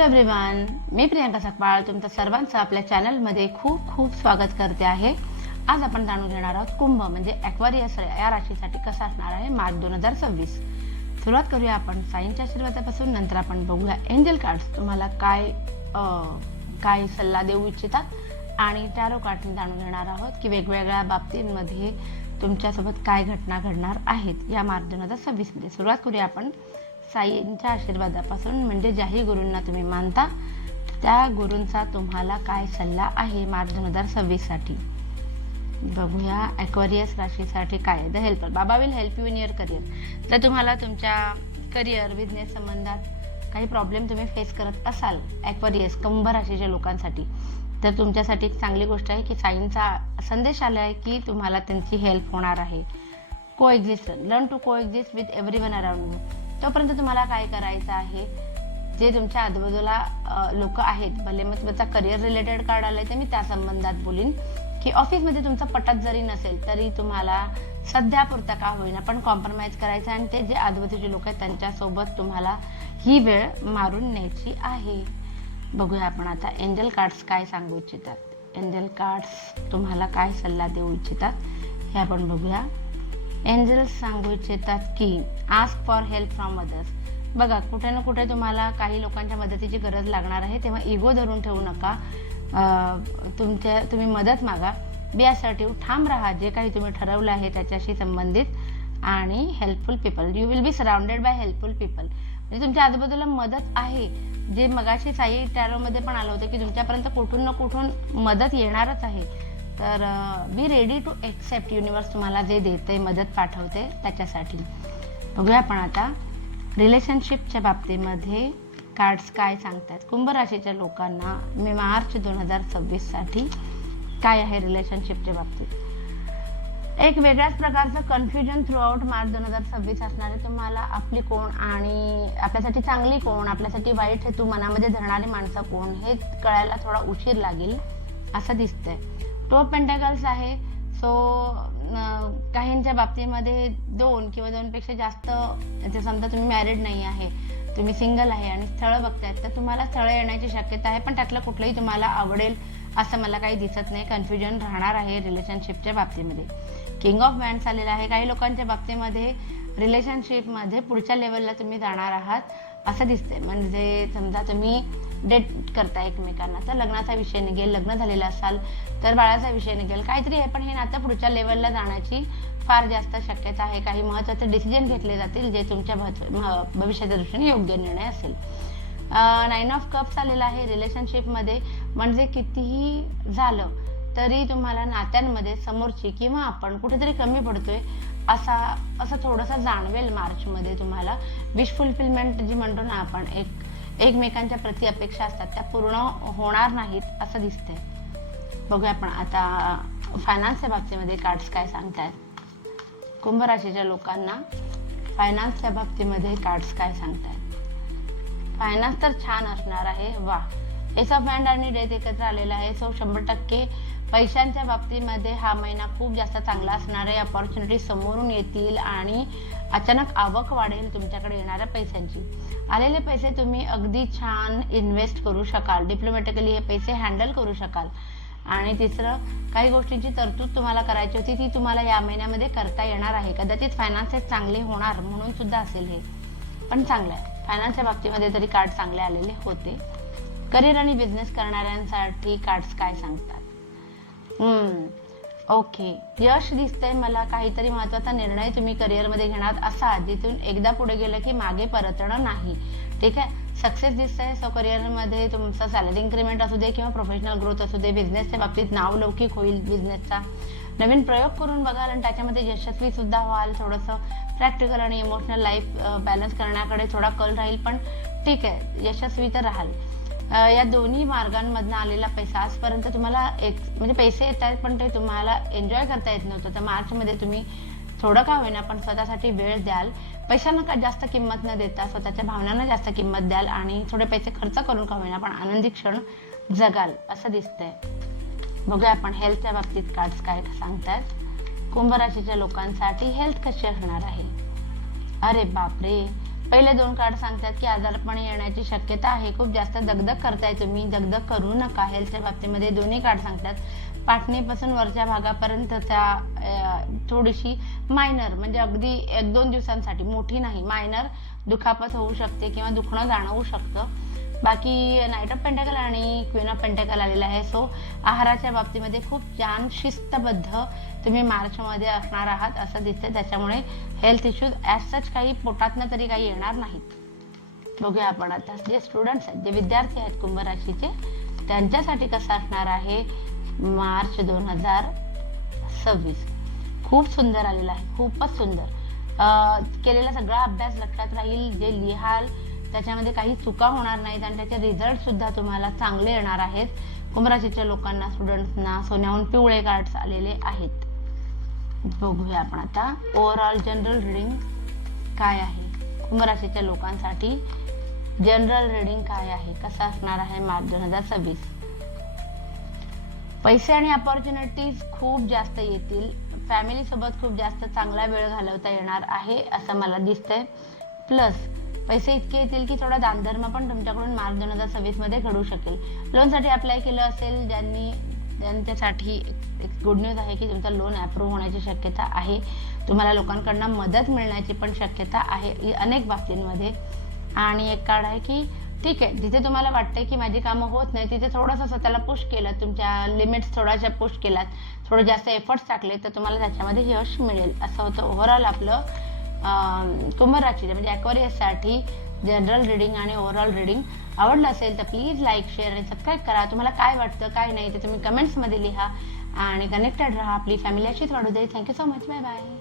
Hello everyone, मी प्रियांका सकपाळ तुमचं सर्वांचं आपल्या चॅनलमध्ये खूप खूप स्वागत करते आहे. आज आपण जाणून घेणार आहोत कुंभ म्हणजे ॲक्वेरियस या राशीसाठी कसा असणार आहे मार्च 2026. सुरुवात करूया आपण साईंच्या आशीर्वादापासून. नंतर आपण बघूया एंजल कार्ड्स तुम्हाला काय सल्ला देऊ इच्छितात आणि टॅरो कार्डने जाणून घेणार आहोत की वेगवेगळ्या बाबतींमध्ये तुमच्यासोबत काय घटना घडणार आहेत या मार्च 2026 मध्ये. सुरुवात करूया आपण साईंच्या आशीर्वादापासून, म्हणजे ज्याही गुरूंना तुम्ही मानता त्या गुरूंचा तुम्हाला काय सल्ला आहे मार्च 2026 साठी. बघूया ॲक्वेरियस राशीसाठी काय. द हेल्पर, बाबा will help you in your career. तर तुम्हाला तुमच्या करिअर बिझनेस संबंधात काही प्रॉब्लेम तुम्ही फेस करत असाल ॲक्वेरियस कुंभ राशीच्या लोकांसाठी, तर तुमच्यासाठी एक चांगली गोष्ट आहे की साईंचा संदेश आला आहे की तुम्हाला त्यांची हेल्प होणार आहे. Coexist, learn to coexist with everyone around you. तोपर्यंत तुम्हाला काय करायचं आहे, जे तुमच्या आजूबाजूला लोक आहेत, भले मग तुमचा करिअर रिलेटेड कार्ड आलंय तर मी त्या संबंधात बोलीन की ऑफिसमध्ये तुमचं पटत जरी नसेल तरी तुम्हाला सध्या पुरता का होईना पण कॉम्प्रोमाइज करायचं आणि ते जे आजूबाजूचे लोक आहेत त्यांच्यासोबत तुम्हाला ही वेळ मारून न्यायची आहे. बघूया आपण आता एंजल कार्ड्स काय सांगू इच्छितात. एंजल कार्ड्स तुम्हाला काय सल्ला देऊ इच्छितात हे आपण बघूया. एंजल्स सांगू इच्छितात की ask for help from others. बघा, कुठे ना कुठे तुम्हाला काही लोकांच्या मदतीची गरज लागणार आहे, तेव्हा इगो धरून ठेवू नका. तुम्ही मदत मागा. बी असर्टिव्ह, ठाम राहा. जे काही तुम्ही ठरवलं आहे त्याच्याशी संबंधित आणि helpful people. You will be surrounded by helpful people. म्हणजे तुमच्या आजूबाजूला मदत आहे. जे मगाशी साई टॅरोमध्ये पण आलं होतं की तुमच्यापर्यंत कुठून ना कुठून मदत येणारच आहे. तर be ready to accept. Universe तुम्हाला जे देते, मदत पाठवते त्याच्यासाठी. बघूया आपण आता रिलेशनशिपच्या बाबतीमध्ये कार्ड्स काय सांगतात. कुंभ राशीच्या लोकांना मी मार्च 2026 साठी काय आहे रिलेशनशिपच्या बाबतीत. एक वेगळ्याच प्रकारचं कन्फ्युजन थ्रू आउट मार्च 2026 असणार आहे. तुम्हाला आपली कोण आणि आपल्यासाठी चांगली कोण, आपल्यासाठी वाईट हेतू मनामध्ये धरणारी माणसं कोण हे कळायला थोडा उशीर लागेल असं दिसतंय. टू ऑफ पेंटॅकल्स आहे. सो काहींच्या बाबतीमध्ये 2 किंवा 2पेक्षा जास्त, जर समजा तुम्ही मॅरिड नाही आहे, तुम्ही सिंगल आहे आणि स्थळं बघतायत, तर तुम्हाला स्थळं येण्याची शक्यता आहे, पण त्यातलं कुठलंही तुम्हाला आवडेल असं मला काही दिसत नाही. कन्फ्युजन राहणार आहे रिलेशनशिपच्या बाबतीमध्ये. किंग ऑफ वॅन्ड्स आलेला आहे. काही लोकांच्या बाबतीमध्ये रिलेशनशिपमध्ये पुढच्या लेवलला तुम्ही जाणार आहात असं दिसतंय. म्हणजे समजा तुम्ही डेट करता एकमेकांना तर लग्नाचा विषय निघेल, लग्न झालेलं असाल तर बाळाचा विषय निघेल, काहीतरी आहे, पण हे नातं पुढच्या लेवलला जाण्याची फार जास्त शक्यता आहे. काही महत्त्वाचे डिसिजन घेतले जातील जे तुमच्या भविष्याच्या दृष्टीने योग्य निर्णय असेल. 9 ऑफ कप्स आलेला आहे रिलेशनशिपमध्ये. म्हणजे कितीही झालं तरी तुम्हाला नात्यांमध्ये समोरची किंवा आपण कुठेतरी कमी पडतोय असं थोडंसं जाणवेल मार्चमध्ये तुम्हाला. विश फुलफिलमेंट जी म्हणतो ना आपण, एकमेकांच्या प्रति अपेक्षा असतात त्या पूर्ण होणार नाहीत असं दिसतंय. बघूया आपण आता फायनान्सच्या बाबतीमध्ये कार्ड्स काय सांगतायत. कुंभ राशीच्या लोकांना फायनान्सच्या बाबतीमध्ये कार्ड्स काय सांगतायत. फायनान्स तर छान असणार आहे. वा, एस ऑफ हँड आणि डेथ एकत्र आलेला आहे. सो 100% पैशांच्या बाबतीमध्ये हा महिना खूप जास्त चांगला असणार आहे. अपॉर्च्युनिटी समोरून येतील आणि अचानक आवक वाढेल तुमच्याकडे येणाऱ्या पैशांची. आलेले पैसे तुम्ही अगदी छान इन्व्हेस्ट करू शकाल. डिप्लोमॅटिकली हे पैसे हँडल करू शकाल. आणि तिसरं, काही गोष्टींची तरतूद तुम्हाला करायची होती ती तुम्हाला या महिन्यामध्ये करता येणार आहे. कदाचित फायनान्सेस चांगले होणार म्हणून सुद्धा असेल हे, पण चांगलं आहे. फायनान्सच्या बाबतीमध्ये तरी कार्ड चांगले आलेले होते. करिअर आणि बिझनेस करणाऱ्यांसाठी कार्ड्स काय सांगतात. ओके, यश दिसतंय मला. काहीतरी महत्त्वाचा निर्णय तुम्ही करिअरमध्ये घेणार असा जिथून एकदा पुढे गेलं की मागे परतणं नाही. ठीक आहे, सक्सेस दिसतंय. सो करिअरमध्ये तुमचा सॅलरी इन्क्रीमेंट असू दे किंवा प्रोफेशनल ग्रोथ असू दे, बिझनेसच्या बाबतीत नावलौकिक होईल बिझनेसचा. नवीन प्रयोग करून बघाल आणि त्याच्यामध्ये यशस्वी सुद्धा व्हाल. थोडंसं प्रॅक्टिकल आणि इमोशनल लाईफ बॅलन्स करण्याकडे थोडा कल राहील, पण ठीक आहे, यशस्वी तर राहाल. या दोन्ही मार्गांमधनं आलेला पैसा आजपर्यंत तुम्हाला म्हणजे पैसे येत आहेत पण ते तुम्हाला एन्जॉय करता येत नव्हतं. तर मार्चमध्ये तुम्ही थोडं का होईना पण स्वतःसाठी वेळ द्याल. पैशांना जास्त किंमत न देता स्वतःच्या भावनांना जास्त किंमत द्याल आणि थोडे पैसे खर्च करून का होईना पण आनंदी क्षण जगाल असं दिसतंय. बघूया आपण हेल्थच्या बाबतीत कार्ड्स काय सांगतात. कुंभ राशीच्या लोकांसाठी हेल्थ कशी असणार आहे. अरे बापरे, पहिले 2 कार्ड सांगतात की आजारपण येण्याची शक्यता आहे, खूप जास्त दगदग करताय तुम्ही, दगदग करू नका. हेल्थच्या बाबतीमध्ये दोन्ही कार्ड सांगतात पाठणीपासून वरच्या भागापर्यंतच्या थोडीशी मायनर, म्हणजे अगदी 1-2 दिवसांसाठी, मोठी नाही, मायनर दुखापत होऊ शकते किंवा दुखणं जाणवू शकतं. बाकी नाईट ऑफ पेंटाकल आणि क्वीन ऑफ पेंटाकल आलेला आहे. सो आहाराच्या बाबतीमध्ये खूप छान शिस्तबद्ध तुम्ही मार्चमध्ये असणार आहात असं दिसतंय. त्याच्यामुळे हेल्थ इश्यूज ॲज सच काही पोटातनं तरी काही येणार नाहीत. बघूया आपण आता जे स्टुडंट्स आहेत, जे विद्यार्थी आहेत कुंभ राशीचे, त्यांच्यासाठी कसं असणार आहे मार्च 2026. खूप सुंदर आलेला आहे, खूपच सुंदर. केलेला सगळा अभ्यास लक्षात राहील, जे लिहाल त्याच्यामध्ये काही चुका होणार नाहीत आणि त्याचे रिझल्ट सुद्धा तुम्हाला चांगले येणार आहेत. कुंभ राशीच्या लोकांना, स्टुडंट्सना सोन्याहून पिवळे कार्ड्स आलेले आहेत. बघूया आपण आता ओव्हरऑल जनरल रीडिंग काय आहे कुंभ राशीच्या लोकांसाठी. जनरल रीडिंग काय आहे, कसं असणार आहे मार्च 2026. पैसे आणि अपॉर्च्युनिटीज खूप जास्त येतील. फॅमिली सोबत खूप जास्त चांगला वेळ घालवता येणार आहे असं मला दिसतंय. प्लस पैसे इतके येतील की थोडा दानधर्म पण तुमच्याकडून मार्च 2026 मध्ये घडू शकेल. लोनसाठी अप्लाय केलं असेल त्यांच्यासाठी एक गुड न्यूज आहे की तुमचा लोन अप्रूव्ह होण्याची शक्यता आहे. तुम्हाला लोकांकडून मदत मिळण्याची पण शक्यता आहे अनेक बाबतींमध्ये. आणि एक कार्ड आहे की ठीक आहे, जिथे तुम्हाला वाटतंय की माझी कामं होत नाही तिथे थोडंसं स्वतःला पुश केलं, तुमच्या लिमिट्स थोड्याशा पुश केलात, थोडे जास्त एफर्ट्स टाकले तर तुम्हाला त्याच्यामध्ये यश मिळेल असं होतं. ओव्हरऑल आपलं कुंभ राशीचे म्हणजे ॲक्वेरियससाठी जनरल रीडिंग आणि ओव्हरऑल रीडिंग आवडलं असेल तर प्लीज लाईक, शेअर आणि सबस्क्राईब करा. तुम्हाला काय वाटतं काय नाही ते तुम्ही कमेंट्समध्ये लिहा आणि कनेक्टेड राहा. आपली फॅमिली अशीच वाढू दे. Thank you so much. Bye bye.